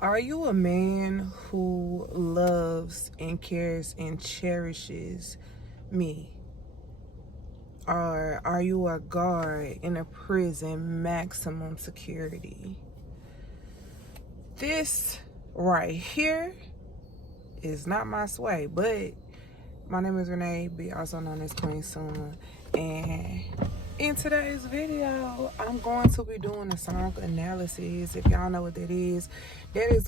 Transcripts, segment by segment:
Are you a man who loves and cares and cherishes me? Or are you a guard in a prison, maximum security? This right here is not my sway, but my name is Renee, be also known as Queen Suma, and in today's video, I'm going to be doing a song analysis. If y'all know what that is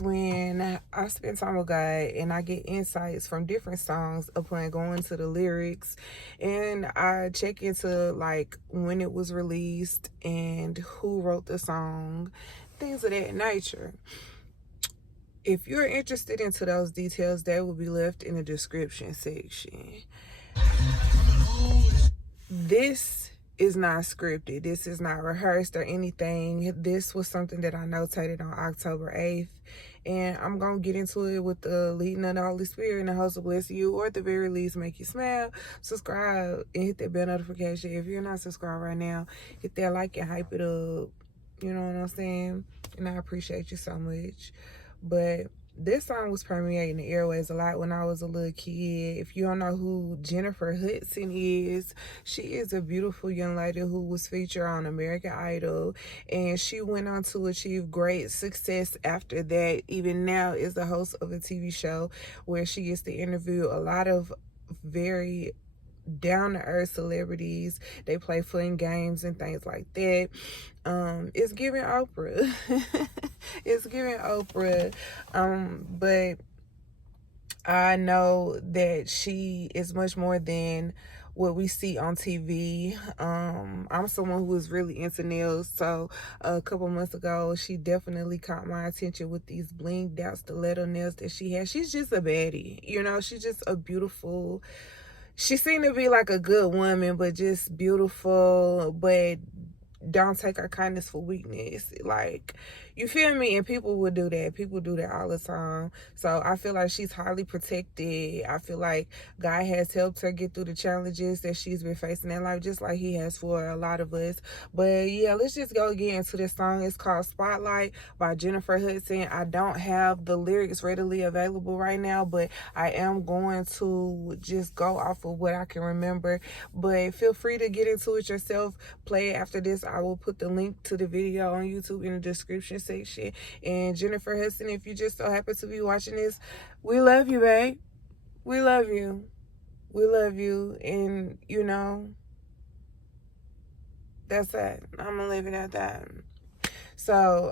when I spend time with God and I get insights from different songs upon going to the lyrics, and I check into like when it was released and who wrote the song, things of that nature. If you're interested into those details, that will be left in the description section. This is not scripted. This is not rehearsed or anything. This was something that I notated on October 8th. And I'm going to get into it with the leading of the Holy Spirit, and the host will bless you, or at the very least make you smile. Subscribe and hit that bell notification. If you're not subscribed right now, hit that like and hype it up. You know what I'm saying? And I appreciate you so much. But this song was permeating the airways a lot when I was a little kid. If you don't know who Jennifer Hudson is, she is a beautiful young lady who was featured on American Idol, and she went on to achieve great success after that. Even now is the host of a TV show where she gets to interview a lot of very down-to-earth celebrities. They play fun games and things like that. It's giving Oprah. It's giving Oprah. But I know that she is much more than what we see on TV. I'm someone who is really into nails, so a couple months ago she definitely caught my attention with these blinged out stiletto nails that she has. She's just a baddie, you know. She's just a beautiful, she seemed to be like a good woman, but just beautiful, but don't take her kindness for weakness. Like, you feel me? And people will do that. People do that all the time. So I feel like she's highly protected. I feel like God has helped her get through the challenges that she's been facing in life, just like he has for a lot of us. But yeah, let's just go get into this song. It's called Spotlight by Jennifer Hudson. I don't have the lyrics readily available right now, but I am going to just go off of what I can remember. But feel free to get into it yourself. Play it after this. I will put the link to the video on YouTube in the description section. And Jennifer Hudson, if you just so happen to be watching this, we love you, babe. We love you. We love you. And, you know, that's it. I'm gonna leave it at that. So,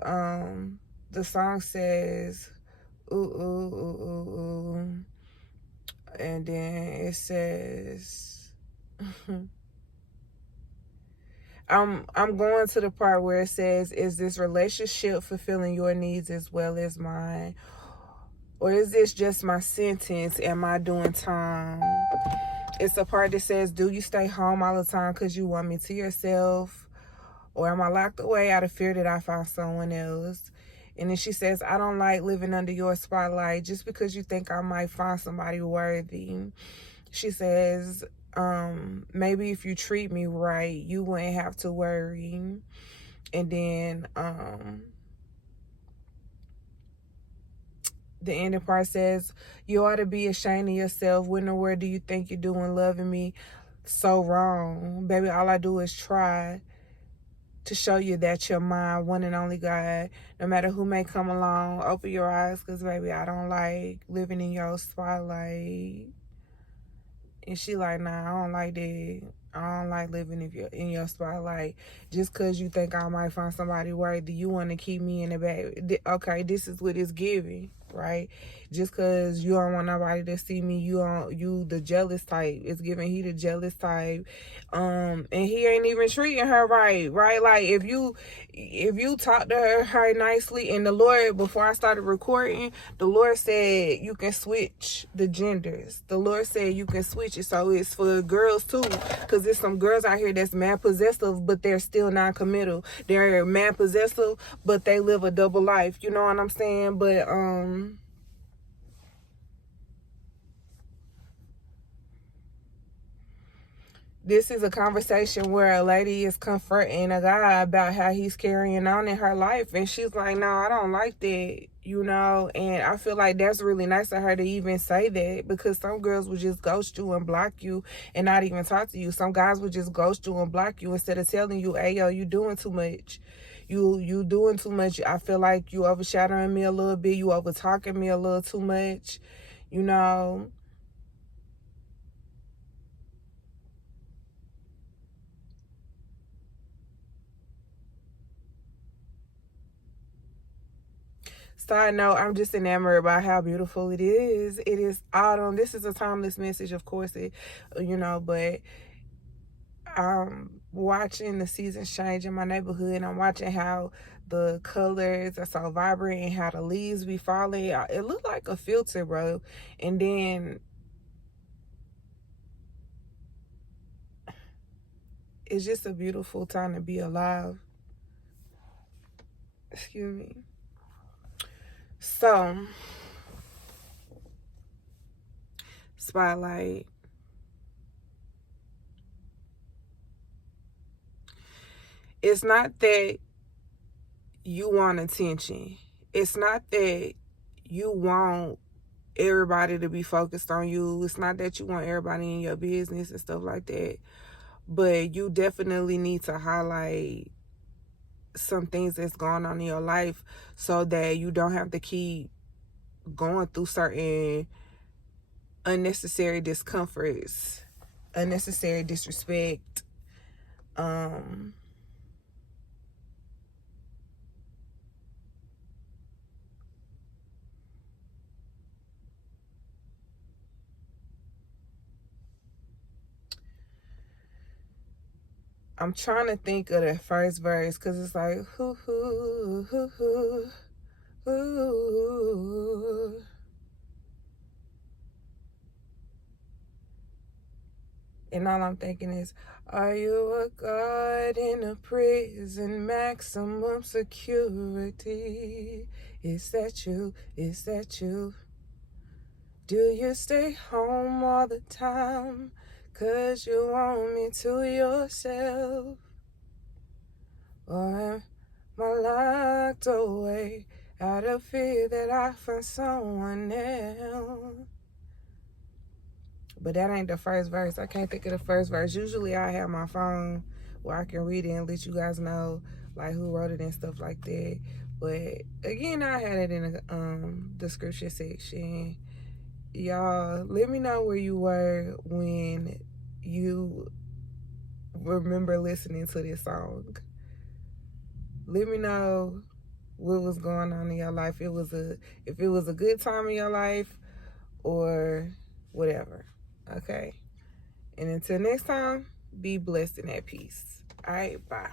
the song says, ooh, ooh, ooh, ooh, ooh. And then it says, I'm going to the part where it says, is this relationship fulfilling your needs as well as mine? Or is this just my sentence? Am I doing time? It's a part that says, do you stay home all the time because you want me to yourself? Or am I locked away out of fear that I found someone else? And then she says, I don't like living under your spotlight just because you think I might find somebody worthy. She says, maybe if you treat me right, you wouldn't have to worry. And then the ending part says, you ought to be ashamed of yourself. What in the world do you think you're doing loving me so wrong? Baby, all I do is try to show you that you're mine, one and only God. No matter who may come along, open your eyes, because baby, I don't like living in your spotlight. And she like, nah, I don't like that. I don't like living in your spotlight. Just because you think I might find somebody worthy, you want to keep me in the back. Okay, this is what it's giving, right? Just because you don't want nobody to see me, you the jealous type. It's giving he the jealous type. And he ain't even treating her right? Like, if you talk to her nicely, and the Lord, before I started recording, the Lord said you can switch the genders. The Lord said you can switch it, so it's for girls too, because there's some girls out here that's man possessive, but they're still non-committal. They're man possessive, but they live a double life. You know what I'm saying? But this is a conversation where a lady is comforting a guy about how he's carrying on in her life, and she's like, no, I don't like that, you know. And I feel like that's really nice of her to even say that, because some girls would just ghost you and block you and not even talk to you. Some guys would just ghost you and block you instead of telling you, hey, yo, you doing too much. You doing too much. I feel like you overshadowing me a little bit. You over talking me a little too much, you know. Side note, I'm just enamored by how beautiful it is. It is autumn. This is a timeless message, of course, but I'm watching the seasons change in my neighborhood. I'm watching how the colors are so vibrant and how the leaves be falling. It looked like a filter, bro. And then it's just a beautiful time to be alive. Excuse me. So, spotlight. It's not that you want attention. It's not that you want everybody to be focused on you. It's not that you want everybody in your business and stuff like that. But you definitely need to highlight some things that's going on in your life so that you don't have to keep going through certain unnecessary discomforts, unnecessary disrespect. I'm trying to think of the first verse because it's like, hoo, hoo, hoo, hoo, hoo. And all I'm thinking is, are you a guard in a prison, maximum security? Is that you? Is that you? Do you stay home all the time 'cause you want me to yourself? Or am I locked away out of fear that I find someone else? But that ain't the first verse. I can't think of the first verse. Usually I have my phone where I can read it and let you guys know like who wrote it and stuff like that. But again, I had it in the description section. Y'all, let me know where you were when you remember listening to this song. Let me know what was going on in your life. If it was a good time in your life or whatever. Okay. And until next time, be blessed and at peace. All right, bye.